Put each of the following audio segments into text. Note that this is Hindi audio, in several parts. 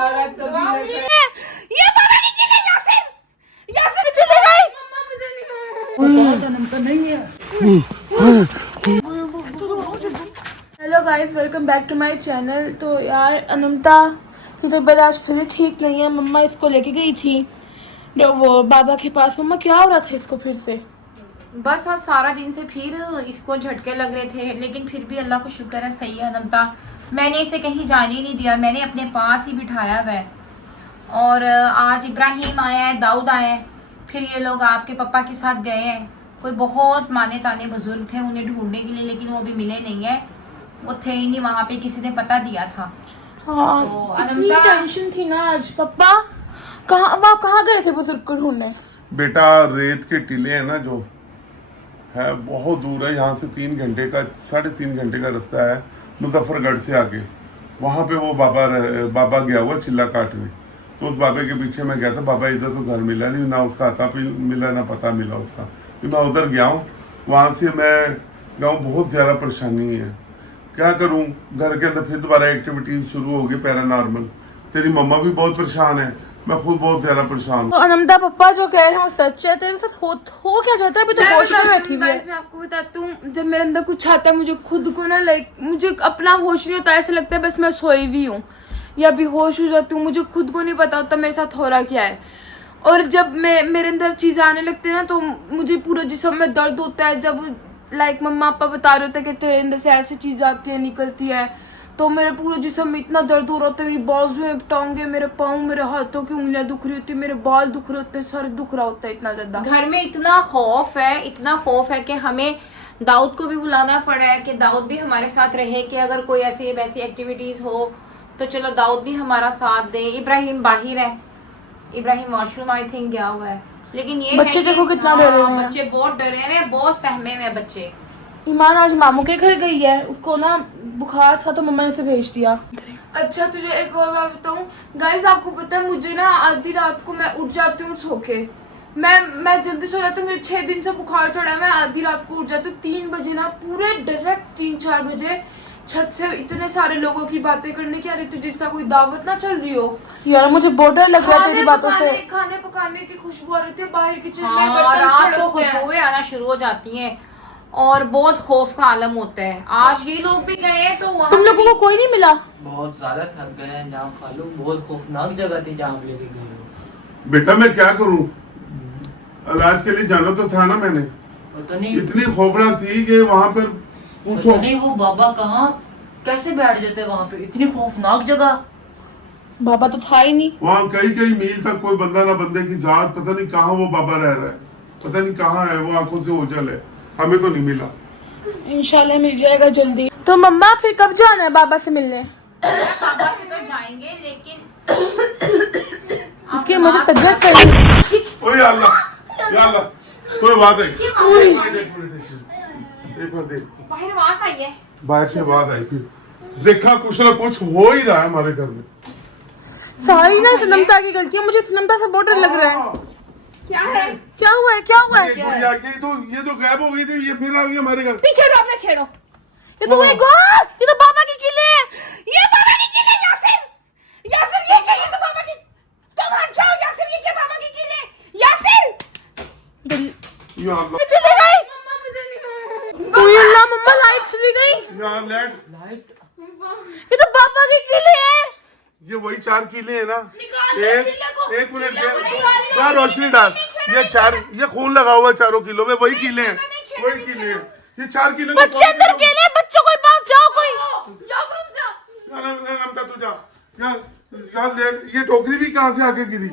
सारा कबीला ये बाबा की किले यासिर यासिर चले गए। मम्मा मुझे नहीं hello guys, welcome back to my channel. तो यार अनंता की तबीयत आज फिर ठीक नहीं है। मम्मा इसको लेके गई थी वो बाबा के पास। मम्मा क्या हो रहा था इसको फिर से? बस आज सारा दिन से फिर इसको झटके लग रहे थे, लेकिन फिर भी अल्लाह को शुक्र है सही है अनंता। मैंने इसे कहीं जाने नहीं दिया, मैंने अपने पास ही बिठाया हुआ है। और आज इब्राहिम आया है, दाऊद आया है, फिर ये लोग आपके पापा के साथ गए हैं। कोई बहुत माने ताने बुजुर्ग थे उन्हें ढूंढने के लिए, लेकिन वो भी मिले नहीं है। वो थे ही नहीं वहाँ पे, किसी ने पता दिया था। हाँ तो इतनी टेंशन थी ना आज। पापा कहाँ गए थे बुजुर्ग को ढूंढने? बेटा रेत के टीले हैं ना जो है, बहुत दूर है यहाँ से, 3 घंटे का 3.5 घंटे का रास्ता है मुजफ्फरगढ़ से आगे। वहाँ पे वो बाबा गया हुआ चिल्ला काटने। तो उस बाबे के पीछे मैं गया था। बाबा इधर तो घर मिला नहीं, ना उसका आता मिला ना पता मिला उसका। फिर मैं उधर गया हूँ, वहाँ से मैं गया हूँ। बहुत ज़्यादा परेशानी है, क्या करूँ। घर के अंदर फिर दोबारा एक्टिविटीज शुरू होगी पैरानॉर्मल। तेरी मम्मा भी बहुत परेशान है, मैं खुद बहुत ज्यादा परेशान हूँ। अनंता पापा जो कह रहे हैं वो सच है। तेरे साथ हो क्या जाता है? अभी तो होश में बैठी हुई है। मैं आपको बताती हूँ, जब मेरे अंदर कुछ आता है मुझे खुद को ना मुझे अपना होश नहीं होता। ऐसा लगता है बस मैं सोई हुई हूँ या बेहोश हो जाती हूँ। मुझे खुद को नहीं पता होता मेरे साथ हो रहा क्या है। और जब मेरे अंदर चीज़ें आने लगती है ना तो मुझे पूरा जिस्म में दर्द होता है। जब मम्मा पापा बता रहे होते कि तेरे अंदर से ऐसी चीज़ आती है निकलती है, तो मेरे पूरे जिस्म में इतना दर्द हो रहा होता है। मेरी बाजुएं, टांगे, मेरे पाँव, मेरे हाथों की उंगलियां दुख रही होती है, मेरे बाल दुख रहे होते हैं, सर दुख रहा होता है इतना ज़्यादा। घर में इतना खौफ है कि हमें दाऊद को भी बुलाना पड़ा है कि दाऊद भी हमारे साथ रहे, कि अगर कोई ऐसी वैसी एक्टिविटीज़ हो तो चलो दाऊद भी हमारा साथ दे। इब्राहिम बाहर है, इब्राहिम वॉशरूम आई थिंक गया हुआ है। लेकिन ये बच्चे देखो कितना डरे हुए हैं। बच्चे बहुत डरे हुए, बहुत सहमे हुए बच्चे। ईमान आज मामू के घर गई है, उसको ना बुखार था तो मम्मा ने उसे भेज दिया। अच्छा तुझे एक और बात बताऊँ गाइस, आपको पता है मुझे ना आधी रात को मैं उठ जाती हूँ सो के। मैं जल्दी सो जाती हूँ। मुझे 6 दिन से बुखार चढ़ा है। मैं आधी रात को उठ जाती हूँ 3 बजे ना, पूरे डायरेक्ट 3-4 बजे छत से इतने सारे लोगों की बातें करने की। अरे तुझे जिसका कोई दावत ना चल रही हो। यार मुझे बहुत डर लग रहा है तेरी बातों से। खाने पकाने की खुशबू आ रही थी बाहर किचन में। हाँ, रात को खुशबुएं आना शुरू हो जाती हैं और बहुत खौफ का आलम होता है। आज ये लोग भी गए हैं तो वहाँ तुम लोगों को कोई नहीं मिला? बहुत ज्यादा थक गए हैं जहाँ खालू, बहुत खौफनाक जगह थी जहाँ लेके गए। बेटा मैं क्या करूँ, इलाज के लिए जाना तो था ना मैंने। पता नहीं इतनी खौफनाक थी कि वहाँ पर पूछो नहीं वो बाबा कहाँ कैसे बैठ जाते वहाँ पे, इतनी खौफनाक जगह। बाबा तो था ही नहीं वहाँ। कई मील तक कोई बंदा ना बंदे की जात, पता नहीं कहाँ वो बाबा रह रहा है, पता नहीं कहाँ है वो। आंखों से ओझल है, हमें तो नहीं मिला। इंशाल्लाह मिल जाएगा जल्दी। तो मम्मा फिर कब जाना है बाबा से मिलने? बाबा से तो जाएंगे, लेकिन उसकी मुझे तबीयत सही। ओए अल्लाह या अल्लाह, कोई बात है। एक मिनट देख, बाहर आवाज आई है। बाहर से आवाज आई, फिर देखा कुछ ना कुछ हो ही रहा है हमारे घर में। सारी ना सनमता की गलती है। मुझे सनमता से बहुत डर लग रहा है। क्या है? क्या हुआ है? क्या हुआ है? ये तो गायब हो गई थी, ये फिर आ गई हमारे घर। पीछे हटो, अपना छेड़ो। ये तो एक और, ये तो बाबा की किले है। ये बाबा की किले है। यासिर यासिर ये क्या? ये तो बाबा की। तुम हट जाओ यासिर, ये क्या बाबा की किले? यासिर या अल्लाह, चली गई। मम्मा मुझे नहीं। कोई अल्लाह, मम्मा लाइट चली गई। यार लाइट, ये तो बाबा की किले है। ये वही 4 किले हैं ना। एक मिनट निकाल। क्या रोशनी डाल, ये खून लगा हुआ 4 किलो में, वही किले हैं, वही किले हैं। ये 4 किलो बच्चे अंदर केले, बच्चों को पास जाओ कोई। नमता तू जा यार। ये टोकरी भी कहाँ से आके गिरी?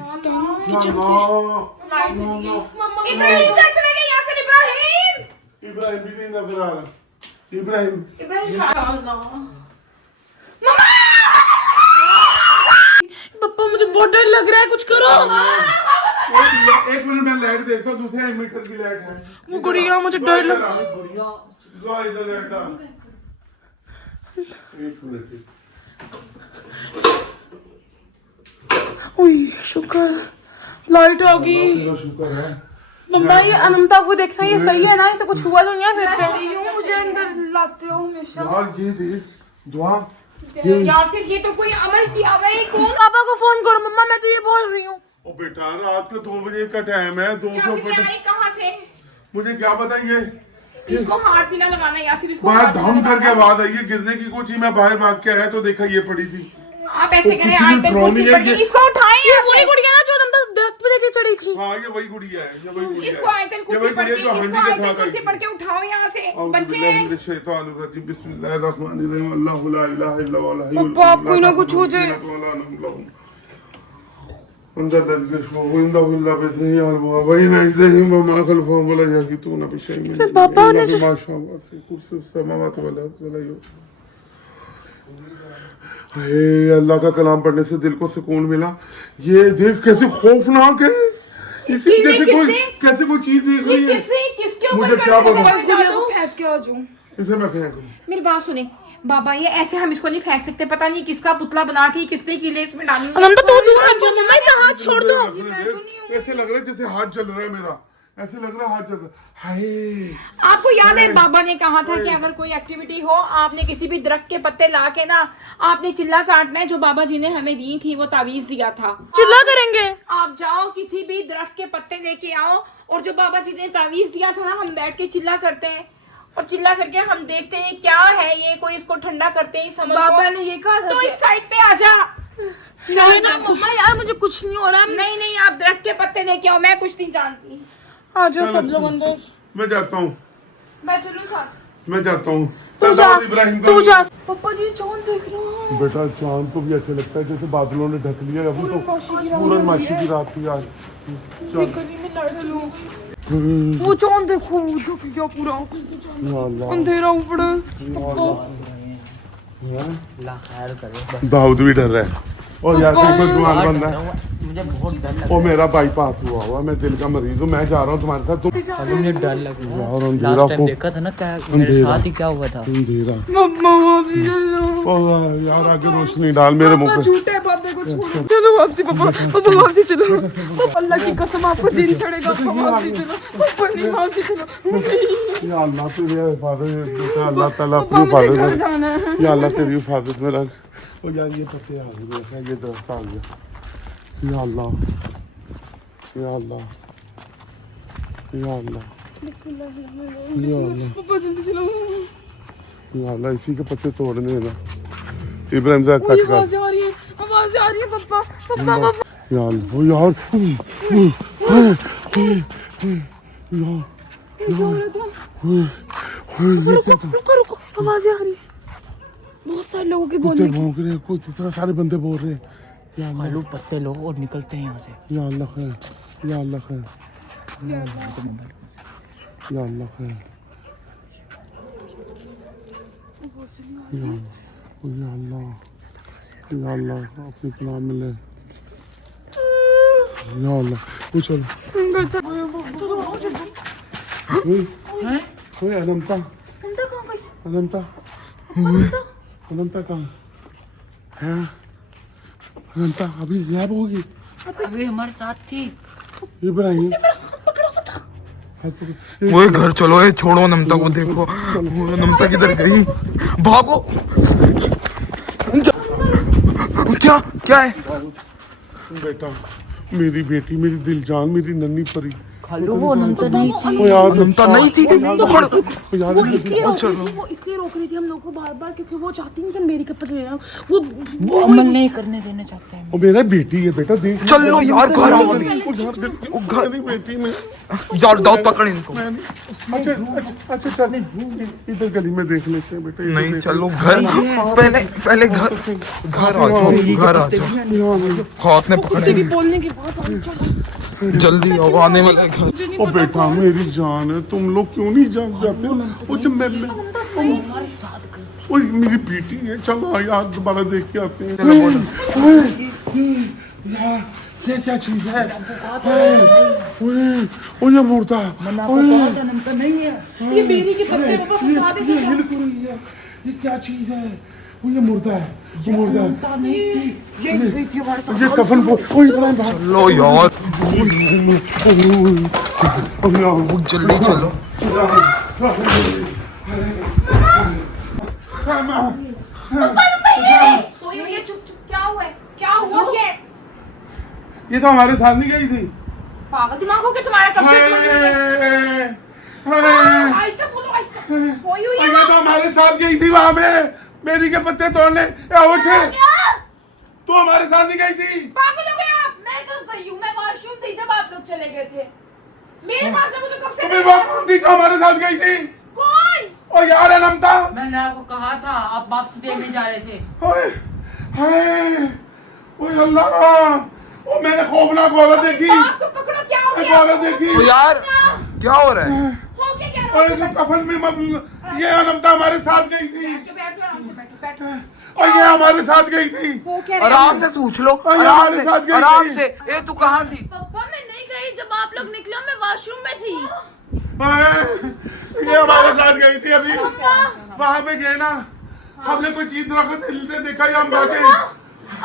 इब्राहिम भी नहीं नजर आ रहा। इब्राहिम पप्पा मुझे बहुत डर लग रहा है, कुछ करो। एक मिनट मैं लाइट देखता हूँ, दूसरे मीटर की लाइट है वो गुड़िया, मुझे डर लग। इधर लाइट डाल। एक मिनट, शुक्र लाइट आ गई। शुक्र है। मम्मा ये अनंता को देखना, ये सही है ना? इसे कुछ हुआ तो नहीं है फिर से? यूं मुझे अंदर लाते हो हमेशा। यार ये देख दुआ, यासिर ये तो कोई अमल किया हुआ है कौन? पापा को फोन करो मम्मा, मैं तो ये बोल रही हूँ। ओ बेटा रात के 2 बजे का टाइम है, 200 यासिर फुट। ये आई कहाँ से? मुझे क्या बताइए, इसको हाथ भी ना लगाना यासिर, इसको बाहर हाथ भी ना धम करके लगाना। आवाज आई है गिरने की, कुछ ही मैं बाहर भाग के आया तो देखा ये पड़ी थी। आप ऐसे तो करें, कुछ भी आयतल ड्रोन कुर्सी है पर ये। इसको उठाएं ये यहाँ वही से। गुड़िया ना जो नंदा दरख्त पे लेके चढ़ी थी। हाँ ये वही गुड़िया है, ये वही गुड़िया इसको है। आयतल ये कुर्सी वही पढ़ के, गुड़िया जो इसको हांडी के आयतल साथ कुर्सी आई पढ़ के उठाओ यहाँ से औज़ु बच्चे। बिल्लाहि मिनश शैतानिर रजीम, बिस्मिल्लाहिर्रहमानिर्रहीम, अल्लाहु ला इलाहा इल्ला हुवल हय्युल पापा, क़य्यूम, कोई ना ला कुछ हो जाए। ताख़ुज़ुहु सिनतुन वला नौम, अंदर यशफ़अु इंदहु इल्ला बिइज़्निहि, यअलमु मा बैना अयदीहिम व मा खल्फ़हुम व ला यहीतूना बिशैइन मिन इल्मिही इल्ला बिमा शाअ, वसिअ कुर्सियुहु समावाति वल अर्ज़ व ला यऊदुहु। हे अल्लाह का कलाम पढ़ने से दिल को सुकून मिला। ये देख कैसे खौफनाक है, इसी ये जैसे कोई किसने- कैसे कोई चीज देख ये रही है। किसने किसके मुझे ऊपर क्या कर पता? सकते बस गुड़िया हैं? को फेंक के आ जाऊं। इसे मैं फेंक दूं। मेरी बात सुने बाबा, ये ऐसे हम इसको नहीं फेंक सकते, पता नहीं किसका पुतला बना के किसने की लेस में डाली हुई है। नंदा तो दूर हट जाओ मम्मा, इसका हाथ छोड़ दो। ऐसे लग रहा है जैसे हाथ जल रहा है मेरा, ऐसे लग रहा है हाथ जल रहा है। हाय आपको याद है बाबा ने कहा था कि अगर कोई एक्टिविटी हो, आपने किसी भी दरख्त के पत्ते ला के ना आपने चिल्ला काटना है, जो बाबा जी ने हमें दी थी वो तावीज दिया था। चिल्ला करेंगे। आप जाओ किसी भी दरख्त के पत्ते लेके आओ, और जो बाबा जी ने तावीज दिया था ना, हम बैठ के चिल्ला करते हैं और चिल्ला करके हम देखते हैं क्या है ये, कोई इसको ठंडा करते हैं समझ बाबा ने ये कहा था तो कि- इस साइड पे आ जा। चलो ना मम्मा, यार मुझे कुछ नहीं हो रहा। नहीं नहीं, आप दरख्त के पत्ते लेके आओ, मैं कुछ नहीं जानती। आ जाओ सब लोग अंदर। मैं जाता हूँ, मैं चलूं साथ? मैं जाता हूँ। तू जा, दाऊद इब्राहिम का तू जा। पापा जी चांद देख रहा हूँ। बेटा चांद को भी अच्छा लगता है, जैसे बादलों ने ढक लिया। अभी तो पूरन माशी की रात थी आज। वो चांद देखो, वो देखो क्या पूरा या अल्लाह, अंधेरा ऊपर। अल्लाह खैर करे। दाऊद भी डर रहा है और यार कोई जुआन बंदा है। मुझे बहुत डर लग और मेरा बाईपास हुआ, मैं दिल का मरीज हूँ। मैं जा रहा हूँ तुम्हारे साथ। तुम रहा है, मुझे डर लग रहा है। यार अंधेरा लास्ट टाइम को देखा था ना क्या मेरे अंधेरा। साथ ही क्या हुआ था। अंधेरा। मम्मा वापसी चलो। ओह यार आगे रोशनी डाल मेरे मुंह पापा पे। झूठे बाबे को छोड़ो। चलो वापसी पापा, पापा वापसी चलो। अल्लाह की कसम आपको दिन चढ़ेगा। पापा वापसी चलो, पापा नहीं वापसी चलो। या अल्लाह तेरी हिफाजत बेटा, अल्लाह ताला अपनी पापा मुझे घर हिफाजत जाना है। में। या अल्लाह तेरी हिफाजत में रख। और यार ये पत्ते आ गए, ये दरख्त आ गया। या अल्लाह, या अल्लाह, या अल्लाह, या अल्लाह, पापा जल्दी चलो। या अल्लाह, इसी के पत्ते तोड़ने हैं ना। इब्राहिम ज़रा वो कट कर। आवाज आ रही है, आवाज आ रही है पापा, पापा पापा। या अल्लाह, ओ यार, रुको रुको, आवाज आ रही है। बहुत सारे लोगों के कुत्ते बोलने की। भौंक रहे हैं, कुछ इतना सारे बंदे बोल रहे हैं। या अल्लाह, आलू पत्ते लो और निकलते हैं यहाँ से। या अल्लाह खैर, या अल्लाह खैर, या अल्लाह खैर, या अल्लाह, या अल्लाह अपनी कलाम मिले। या अल्लाह, वो चलो। ओए अनंता, अनंता, अनंता कहाँ है? अनंता अभी गायब होगी। अभी हमारे साथ थी। इब्राहिम वो घर चलो, ये छोड़ो नमता को। देखो वो नमता किधर गई, भागो। क्या क्या है? बेटा, मेरी बेटी, मेरी दिल जान, मेरी नन्ही परी। खालू वो नमता नहीं थी। ओ यार नमता नहीं थी। ओ यार वो इसलिए रोक रही थी, वो इसलिए रोक रही थी हम लोग को बार बार, क्योंकि वो चाहती नहीं कि मेरी कपड़े लेना। वो अमल नहीं करने देना चाहते हैं। ओ मेरा बेटी है बेटा, देख। चलो यार घर आओ अभी। ओ यार दिल- वो घर मेरी बेटी में यार दाऊद पकड़ इनको। अच्छा अच्छा चल इधर गली में देख लेते हैं बेटा। इधर नहीं देख चलो घर, पहले पहले घर आ जाओ, घर आ जाओ। हाथ ने पकड़े, बोलने के बाद हम चलो। जल्दी आओ, आने वाला है घर। ओ बेटा मेरी जान है, तुम लोग क्यों नहीं जाते? ओ जब मैं ओ मेरी बेटी है, चलो यार दोबारा देख के आते हैं। यार ये क्या चीज है? ओ ये मुर्दा, नमता नहीं है। ये मेरी के पत्ते पापा फंसा दे। ये हिल क्यों रही है? ये क्या चीज है? वो ये मुर्दा है, ये मुर्दा है। नमता नहीं थी, ये गई थी हमारे साथ। ये कफन वो कोई इब्राहिम भाग। चलो यार ओ यार जल्दी चलो। ये तो हमारे साथ नहीं गई थी। पागल दिमाग हो गया तुम्हारा, कब से सोई हुई है? आहिस्ता बोलो, आहिस्ता। सोई हुई है ये तो हमारे साथ गई थी वहां पे बेरी के पत्ते तोड़ने। उठे, तू हमारे साथ नहीं गई थी। पागल हो गए आप। मैं कब गई हूँ? मैं वॉशरूम थी जब आप लोग चले गए थे। मेरे पास है, वो तो कब से तुम्हें वॉशरूम थी तो हमारे साथ गई थी। कौन? ओ यार अनंता, मैंने आपको कहा था आप वापसी देखने जा रहे थे। ओए हाय, ओए अल्लाह, ओ मैंने खौफनाक औरत देखी। आपको पकड़ो, क्या हो एक गया? औरत देखी। ओ यार क्या हो रहा है? हो गया क्या? ओए जो कफन में ये अनंता हमारे साथ गई थी बैठो, बैठो, आराम से बैठो, बैठो। और ये हमारे साथ गई थी। हो क्या रहा है? आराम से पूछ लो, और ये आराम हमारे साथ से, गई आराम थी। से। ए तू कहाँ थी? पापा मैं नहीं गई, जब आप लोग निकले मैं वॉशरूम में थी। ये हमारे साथ गई थी अभी। वहां पे गए ना, हमने कोई चीज रखा दिल से देखा या हम भागे।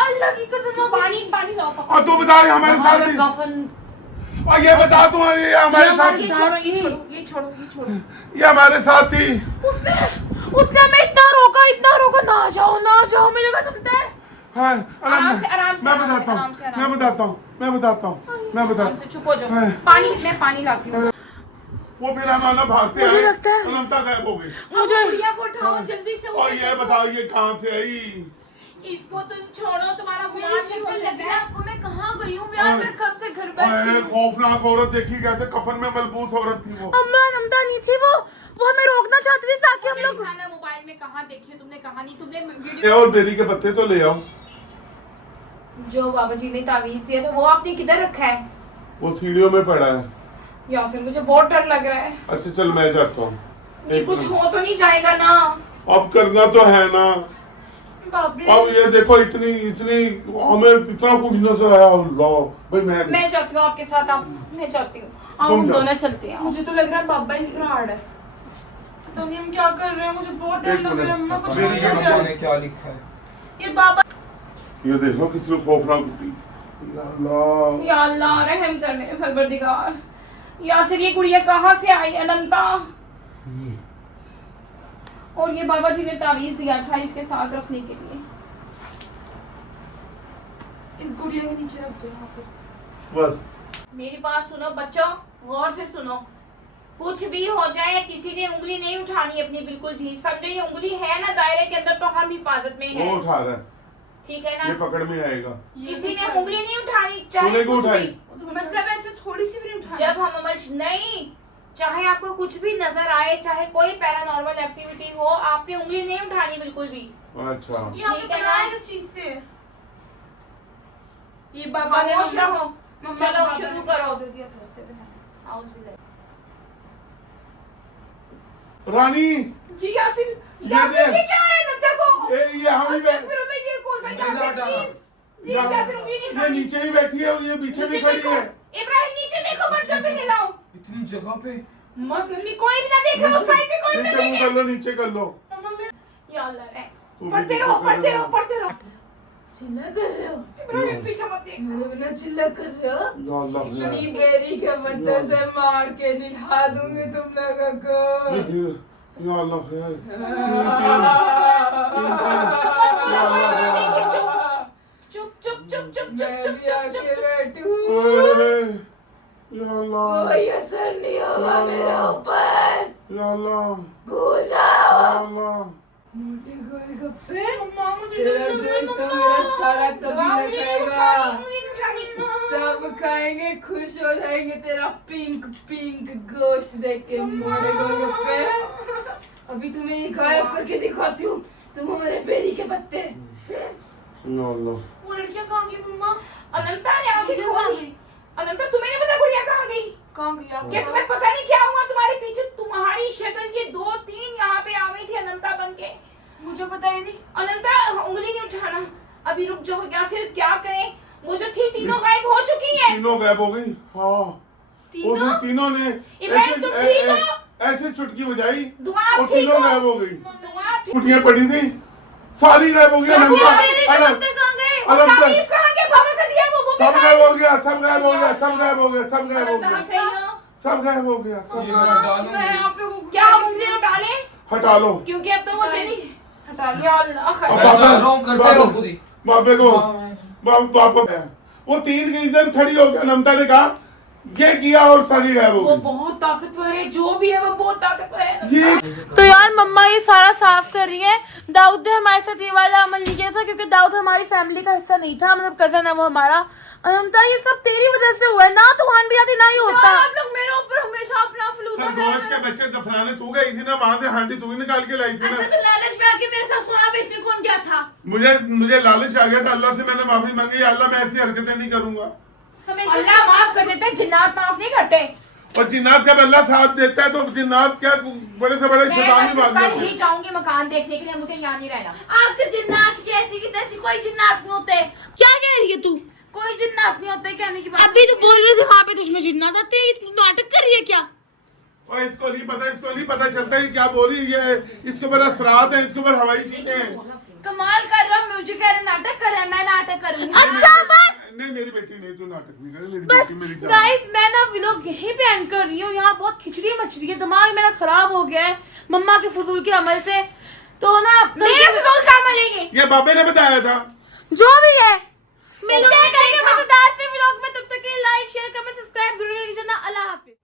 अल्लाह की कसम। पानी पानी लाओ पापा। और तू बता ये हमारे साथ थी। कफन और ये बता तू ये हमारे साथ ये छोड़ो, ये छोड़ो, ये छोड़ो, ये छोड़ो। ये हमारे साथ थी। उसने हमें इतना रोका, ना जाओ मेरे कदम पे। हाँ आराम से, आराम से, मैं आराम से, बताता आराम हूँ, से, आराम मैं से। बताता हूँ, मैं बताता हूँ, मैं आराम से बताता चुप हो जाओ। हाँ। पानी, मैं पानी लाती हूँ। वो बिना माना भागते मुझे आए, लगता है- अनंता गायब हो गई। मुझे गुड़िया को उठाओ जल्दी से। और ये बताओ ये कहाँ से आई? इसको तुम छोड़ो, तुम्हारा मेरी गुमान नहीं शक्ल हो लग सकता रहा है है। आपको? मैं कहाँ गई हूँ यार? मैं कब से घर बैठी ओए, हूँ। खौफनाक औरत देखी कैसे कफन में मलबूस औरत थी वो। अम्मा नमता नहीं थी वो हमें रोकना चाहती थी ताकि हम लोग। खाना मोबाइल में कहाँ देखी तुमने? कहा नहीं तुमने ये वीडियो। और बेरी के पत्ते तो ले आओ। जो बाबा जी ने तावीज दिया था वो आपने किधर रखा है? वो सीढ़ियों में पड़ा है। यासिर मुझे बहुत डर लग रहा है। अच्छा चल मैं जाता हूँ। ये एक कुछ मिनट। हो तो नहीं जाएगा ना? अब करना तो है ना। बाप रे। अब ये देखो इतनी इतनी हमें इतना कुछ नजर आया। अल्लाह भाई मैं जाती हूँ आपके साथ, आप मैं जाती हूँ। तुम हम जाओ। दोनों चलते हैं। मुझे तो लग रहा है बाबा ही फ्रॉड है। तो हम क्या कर रहे हैं? मुझे बहुत डर एक लग रहा है अम्मा, कुछ मिनट। नहीं हो जाए। ने क्या लिखा है? ये बाबा ये देखो किसी खौफनाक कुटी। या अल्लाह, या अल्लाह रहम कर मेरे परवरदिगार। यासिर ये गुड़िया कहाँ से आई अनंता? और ये बाबा जी ने तावीज दिया था इसके साथ रखने के लिए। इस गुड़िया के नीचे रख दो यहाँ पे। बस मेरी बात सुनो बच्चों, गौर से सुनो। कुछ भी हो जाए किसी ने उंगली नहीं उठानी अपनी, बिल्कुल भी। समझो ये उंगली है ना दायरे के अंदर तो हम हिफाजत में वो है, उठा रहा है, ठीक है ये ना? पकड़ में आएगा। किसी ने उंगली नहीं उठानी, तूने चाहे क्यों कुछ उठाई? भी। मतलब ऐसे थोड़ी सी भी नहीं उठानी। जब हम नहीं, चाहे आपको कुछ भी नजर आए, चाहे कोई पैरानॉर्मल एक्टिविटी हो, आपने उंगली नहीं उठानी बिल्कुल भी। अच्छा ये आपने ठीक है बनाया ना? किस चीज से? ये बाबा ने खामोश रहो। मम्मा चलो बाबा शुरू ने करो। ऑर्डर दिया था उससे बनाने। आउज़ रानी, जी यासिर, ये यासिर देख। ये क्या है नब्ता को? ये हम ही बैठ अस्तगफिरुल्लाह, ये कौन सा यासिर? प्लीज यासिर उंगली नहीं ये उठानी। नीचे ही बैठी है और ये पीछे नीचे भी खड़ी देखो, है। इब्राहिम नीचे देखो, बंद कर दो, हिलाओ इतनी जगह पे मत। कोई भी ना देखे, उस साइड पे कोई भी ना नीचे मुंह देखे। कर लो, नीचे कर लो। या अल्लाह रे, तू भी पढ़ते नीचे रहो, कर पढ़ते लो। रहो, पढ़ते रहो। चिल्ला कर रहे हो? इब्राहिम पीछे मत देख। मेरे बिना चिल्ला कर रहे हो? या अल्लाह, या इतनी बेरी के पत्ते से मार के निहा दूंगी तुम लोगों को। ये फिर, या अल्लाह खैर। या अल्लाह खैर। चुप चुप चुप चुप चुप मैं चुप भी चुप आके चुप। बैठी हूँ। ओए, या अल्लाह, कोई असर नहीं होगा मेरे ऊपर। या अल्लाह, भूल या जाओ। अल्लाह। मोटे गोलगप्पे। अम्मा मुझे तेरा डर लग रहा है, दोस्त तो मम्मा। मेरा सारा कभी न उंगली नहीं खाएगा। उठानी, उंगली नहीं उठानी। सब खाएंगे, खुश हो जाएंगे तेरा पिंक पिंक गोश्त देख के। मोटे गोलगप्पे। अभी तुम्हें ये गायब करके दिखाती हूँ, तुम हमारे बेरी के पत्ते। या अल्लाह, वो लड़कियां कहाँ गई मम्मा? अनंता ने आंखें गुड़िया कहाँ खोली। गई? अनंता तुम्हें नहीं पता गुड़िया कहाँ गई? कहाँ गई आप? क्या तुम्हें पता नहीं क्या हुआ तुम्हारे पीछे? तुम्हारी शक्ल के 2-3 यहाँ पे आ गई थी अनंता बन के। मुझे पता ही नहीं। अनंता उंगली नहीं उठाना, अभी रुक जाओ। यासिर क्या करें, वो जो थी तीनों गायब हो चुकी है। तीनों गायब हो गई। हाँ, तीनों? उस तीनों ने इब्राहिम, तुम ठीक हो? ऐसे चुटकी बजाई दुआ और ठीक तीनों हो? गायब हो गई। दुआ ठीक। कुटियां पड़ी थी, सारी गायब हो गई। यासिर, अनंता, बेरी के अनंत, पत्ते कहाँ गए? अनंत, ताबीज़ कहाँ गया? बाबा का दिया वो भी सब कहाँ? गायब हो गया, सब गायब हो गया, सब गायब हो गया, सब गायब हो अनंता गया, सही हो? सब गायब हो गया, सब ये गायब। मैं डालूंगी। मैं आप लोगों को क्या उंगली उठा ले? हटा लो। क्योंकि अब तो वो चली। हटा लो। या अल्लाह अब खैर। मैं जा रहा हूँ, करते रहो खुद ही। बाबे को हाँ, मैं- बाबा वो 3 गीजर खड़ी होकर अनंता ने कहा ये किया और सारी गायब हो वो गई। बहुत ताकतवर है, जो भी है वो बहुत ताकतवर है। ये तो यार मम्मा ये सारा साफ कर रही है। दाऊद ने हमारे साथ ये वाला अमल नहीं किया था क्योंकि दाऊद हमारी फैमिली का हिस्सा नहीं था, मतलब कजन है वो हमारा। अनंता ये सब तेरी वजह से हुआ है ना, तू हांडी आती ना ही होता। आप लोग मेरे ऊपर हमेशा अपना फलूदा सरगोश के बच्चे दफनाने तू गई थी ना, वहां से हांडी तू ही निकाल के लाई थी अच्छा ना। तो लालच में आके मेरे साथ सोना बेचने कौन गया था? मुझे लालच आ गया था, अल्लाह से मैंने माफी मांगी, अल्लाह मैं ऐसी हरकतें नहीं करूंगा। हमेशा अल्लाह माफ कर देता है, जिन्नात माफ नहीं करते। और जिन्नात जब अल्लाह साथ देता है तो जिन्नात क्या बड़े से बड़े मैं शैतान बस भी भाग कल जाते ही हैं। जाऊंगी मकान देखने के लिए, मुझे यहाँ नहीं रहना। आज के जिन्नात की ऐसी की तैसी कोई जिन्नात नहीं होते, क्या कह रही है तू? कोई जिन्नात नहीं होते कहने की बात। अभी तो बोल रही थी वहां पे तुझमें जिन्नात आते हैं, तू नाटक कर रही है क्या? और इसको नहीं पता चलता है क्या बोल रही है। इसके ऊपर असरात है, इसके ऊपर हवाई चीजें हैं। कमाल कर रहा, मुझे कह रहे नाटक कर रहा है, मैं नाटक करूंगी। अच्छा बस नहीं मेरी बेटी नहीं, तू नाटक नहीं करे, मेरी बस बेटी मेरी जान। गाइस मैं ना व्लॉग यहीं पे एंड कर रही हूँ। यहाँ बहुत खिचड़ी मच रही है, दिमाग मेरा खराब हो गया है मम्मा के फजूल के अमल से। तो ना मेरे फजूल काम लेंगे। ये बाबे ने बताया था। जो भी है मिलते हैं कल के मजेदार से व्लॉग में। तब तक के लाइक शेयर कमेंट सब्सक्राइब जरूर कीजिए ना। अल्लाह हाफिज।